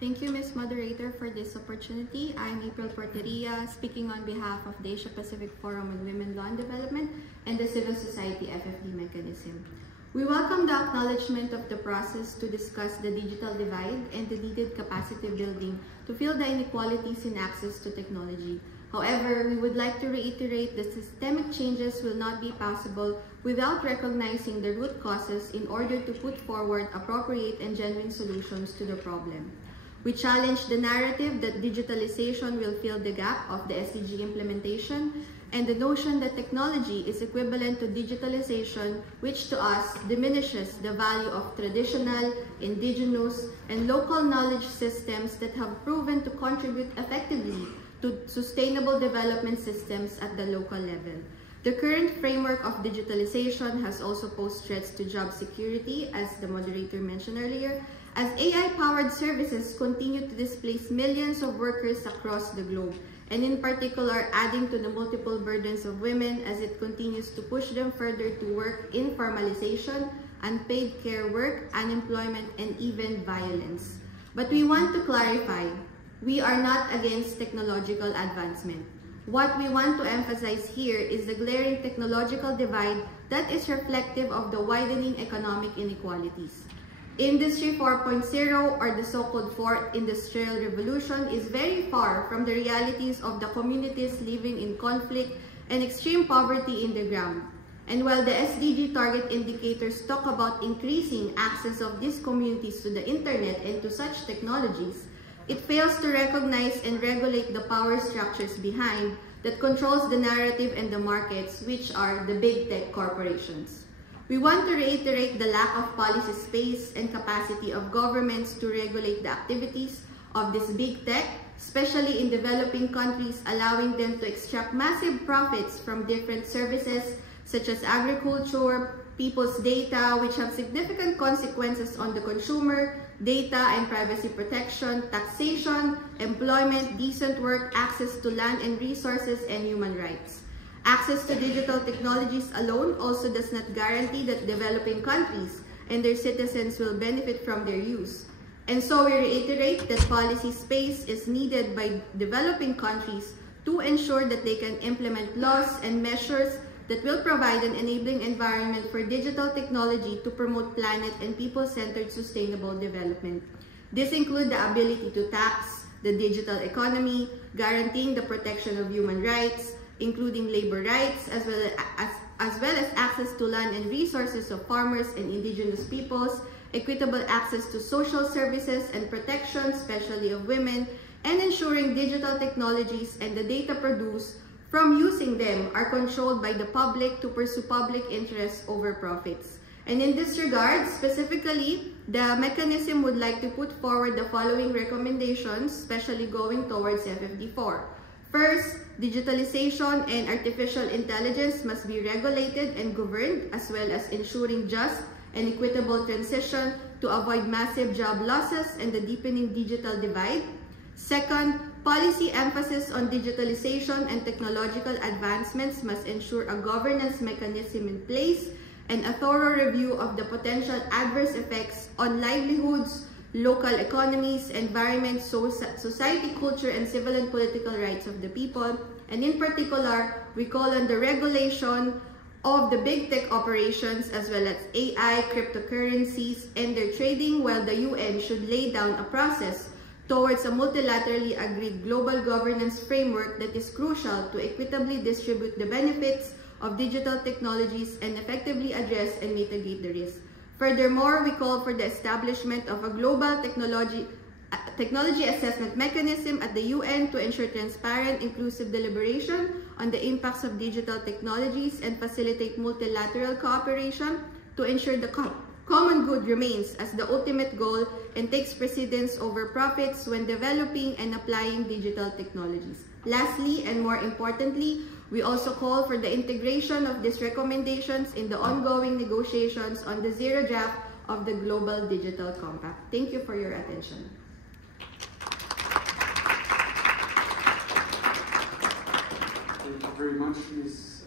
Thank you, Ms. Moderator, for this opportunity. I'm April Porteria, speaking on behalf of the Asia Pacific Forum on Women, Law and Development and the Civil Society FFD mechanism. We welcome the acknowledgement of the process to discuss the digital divide and the needed capacity building to fill the inequalities in access to technology. However, we would like to reiterate that systemic changes will not be possible without recognizing the root causes in order to put forward appropriate and genuine solutions to the problem. We challenge the narrative that digitalization will fill the gap of the SDG implementation and the notion that technology is equivalent to digitalization, which to us diminishes the value of traditional, indigenous, and local knowledge systems that have proven to contribute effectively to sustainable development systems at the local level. The current framework of digitalization has also posed threats to job security, as the moderator mentioned earlier, as AI-powered services continue to displace millions of workers across the globe, and in particular adding to the multiple burdens of women as it continues to push them further to work informalization, unpaid care work, unemployment, and even violence. But we want to clarify, we are not against technological advancement. What we want to emphasize here is the glaring technological divide that is reflective of the widening economic inequalities. Industry 4.0, or the so-called Fourth Industrial Revolution, is very far from the realities of the communities living in conflict and extreme poverty in the ground. And while the SDG target indicators talk about increasing access of these communities to the internet and to such technologies, it fails to recognize and regulate the power structures behind that controls the narrative and the markets, which are the big tech corporations. We want to reiterate the lack of policy space and capacity of governments to regulate the activities of this big tech, especially in developing countries, allowing them to extract massive profits from different services such as agriculture, people's data, which have significant consequences on the consumer, data and privacy protection, taxation, employment, decent work, access to land and resources, and human rights. Access to digital technologies alone also does not guarantee that developing countries and their citizens will benefit from their use. And so we reiterate that policy space is needed by developing countries to ensure that they can implement laws and measures that will provide an enabling environment for digital technology to promote planet and people-centered sustainable development. This includes the ability to tax the digital economy, guaranteeing the protection of human rights, including labor rights, as well as access to land and resources of farmers and indigenous peoples, equitable access to social services and protection, especially of women, and ensuring digital technologies and the data produced from using them are controlled by the public to pursue public interests over profits. And in this regard, specifically, the mechanism would like to put forward the following recommendations, especially going towards FFD4. First, digitalization and artificial intelligence must be regulated and governed, as well as ensuring just and equitable transition to avoid massive job losses and the deepening digital divide. Second, policy emphasis on digitalization and technological advancements must ensure a governance mechanism in place and a thorough review of the potential adverse effects on livelihoods, local economies, environment, society, culture, and civil and political rights of the people. And in particular, we call on the regulation of the big tech operations as well as AI, cryptocurrencies, and their trading, while the UN should lay down a process towards a multilaterally agreed global governance framework that is crucial to equitably distribute the benefits of digital technologies and effectively address and mitigate the risk. Furthermore, we call for the establishment of a global technology assessment mechanism at the UN to ensure transparent, inclusive deliberation on the impacts of digital technologies and facilitate multilateral cooperation to ensure the common good remains as the ultimate goal and takes precedence over profits when developing and applying digital technologies. Lastly, and more importantly, we also call for the integration of these recommendations in the ongoing negotiations on the zero draft of the Global Digital Compact. Thank you for your attention. Thank you very much, Ms.